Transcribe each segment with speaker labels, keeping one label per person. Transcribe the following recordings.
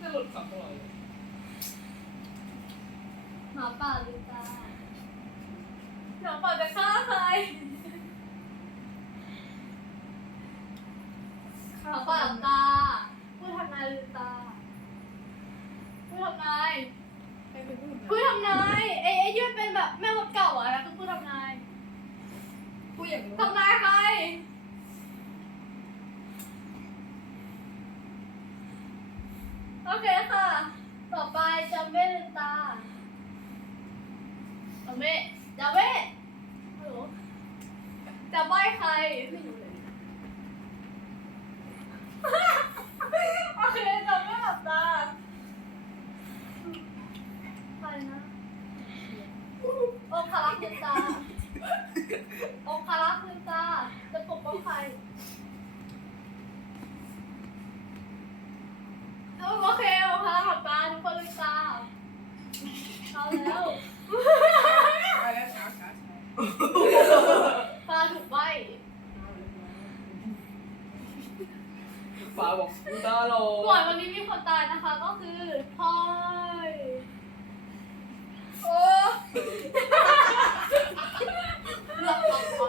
Speaker 1: หลุด2ตัวเลย
Speaker 2: หมาป่าลืมตาหมาป่าจะฆ่าใครหมาป่าหลับตาผู้ทำนายลืมตาผู้ทำนาย
Speaker 1: ใครเป็นผู้
Speaker 2: ผู้ทำนายไอ้ยืดเป็นแบบแม่มดเก่าอ่ะนะคือผู้ทำนาย
Speaker 1: ผู้อย่างรู้
Speaker 2: ทำนายใครโอเคค่ะต่อไปจำเว้ลืมตาจำเว้ฮัลโหลจะใบ้ใครไม่รู้เลยโอเคจำเว้หลับตาใครนะองคารักษ์ลืมตาองคารักษ์ลืมตาจะปกป้องใครโอเคองคารักษ์หลับตาทุกคนลืมตาเอาแล้ว
Speaker 1: ไปแล้วช้า
Speaker 2: ปลาถูกใบ
Speaker 1: ฟ้าบอกตาโล
Speaker 2: ก่อนวันนี้มีคนตายนะคะก็คือพลอยโอ้หลับโอ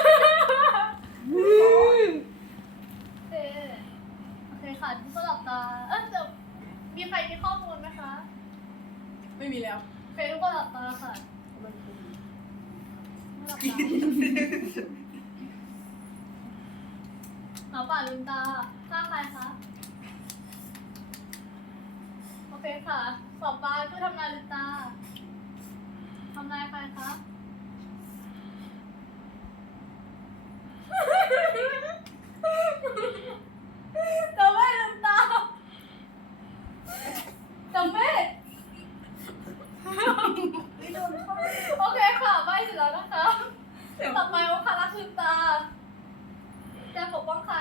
Speaker 2: เคค่ะทุกคนหลับตาจะมีใครมีข้อมูลไหมคะ
Speaker 1: ไม่มีแล้ว
Speaker 2: โอเคทุกคนหลับตาค่ะหลับตาหมาป่าลืมตาฆ่าใครคะโอเคค่ะต่อไปผู้ทำนายลืมตาทำนายใครคะจำไม่ลืมตาจำไม่โอเคค่ะใบเสร็จแล้วนะคะต่อไปว่าคารักลืมตาจะปกป้องใคร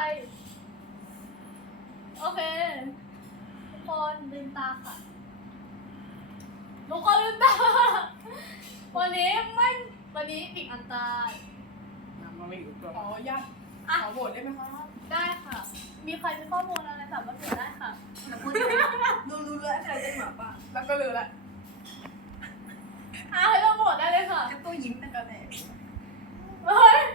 Speaker 2: โอเคทุกคนลืมตาค่ะทุกคนลืมตาวันนี้ปิดอันตราย
Speaker 1: มันไม่อยู่ตัวอ๋อยากขอโหวตได้ไหมคะ
Speaker 2: ได้ค่ะ มีใครมีข้อมูลอะไรสามารถเปิดได้ค่ะ
Speaker 3: รู้แล้วใครเป็นหมาป่า
Speaker 1: แล้วก็เลยละ
Speaker 2: ให้เราโหวตได้เลยค่ะ
Speaker 3: จะตัวยิ้มเป็นกระแหน่
Speaker 2: เฮ้ย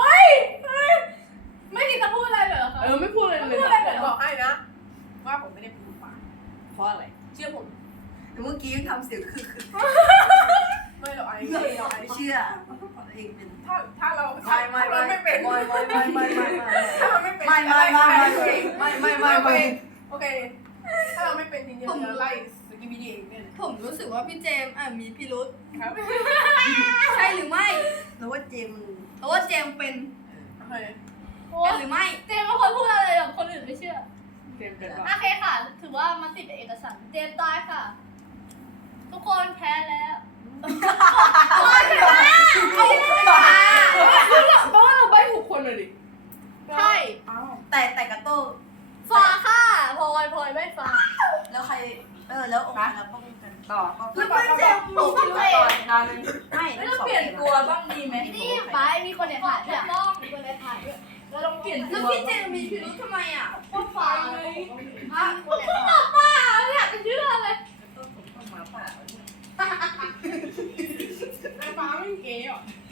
Speaker 2: ไม่คิดจะพูดอะไรเลยเหรอคะ
Speaker 1: ไม่พูดเลยเลยบอกให้นะว่าผมไม่ได้เป็นผู้ป่าเพราะอะไรเชื่อผม
Speaker 3: แต่เมื่อกี้ยังทำเสียงคือ
Speaker 1: ไม่เราไอ้
Speaker 3: ไม่เชื่อเองเป็น
Speaker 1: ถ้าเรา
Speaker 3: ไม่เป็น
Speaker 1: ถ้ามันไม่เป็น
Speaker 3: ไม่
Speaker 1: โอเคถ้าเราไม่เป็นจริงๆเราไล่สกิบิดี้เองเนี่ย
Speaker 4: ผมรู้สึกว่าพี่เจมส์มีพิรุษ
Speaker 1: ครับ
Speaker 4: ใช่หรือไม่
Speaker 3: แล้วว่าเจม
Speaker 4: เพราะว่าเจมส์เป็น
Speaker 1: โอเค
Speaker 2: โอ้
Speaker 4: เป็นหรือไม่
Speaker 2: เจมส์เป็นคนพูดอะไรแบบคนอื่นไม่เชื่อ
Speaker 1: เตรียมกัน
Speaker 2: โอ
Speaker 1: ว่า
Speaker 2: เคค่ะ ถือว่ามันติดเป็นเอกสารเจมส์ตายค่ะ ทุกคนแพ้แล้วทุกคนแพ้แล้ว
Speaker 1: เพราะว่าเราใบถูกคนเลยดิ
Speaker 2: ใช่
Speaker 1: อ้าว
Speaker 3: แต่กระโต้
Speaker 2: ฟ้าค่ะพลอยไม่ฟ้า
Speaker 3: แล้วใครแล้วองค์แล้วป้องกัน
Speaker 1: ต่อ
Speaker 3: แล้วไม่เจมผมคิดว่า
Speaker 1: นานเลย
Speaker 3: ไม่
Speaker 4: ไม่ต้องเปลี่ยนตัวบ้างดีไหม
Speaker 2: นี่ไปมีคนในถ่ายด้วยต้องมีคนในถ่ายด้วยแล้วลองเปลี่ยน
Speaker 4: แล้วพี่เจมส์มีพิรุษทำไมอ่ะ
Speaker 2: ก็ฟ้า
Speaker 4: ฮะ
Speaker 2: พวกคุณหมาป่าไม่อยากจะเชื่อเลย
Speaker 3: ต้องหมาป่า
Speaker 1: ไอ้ฟ้าไม่เก๋หรอ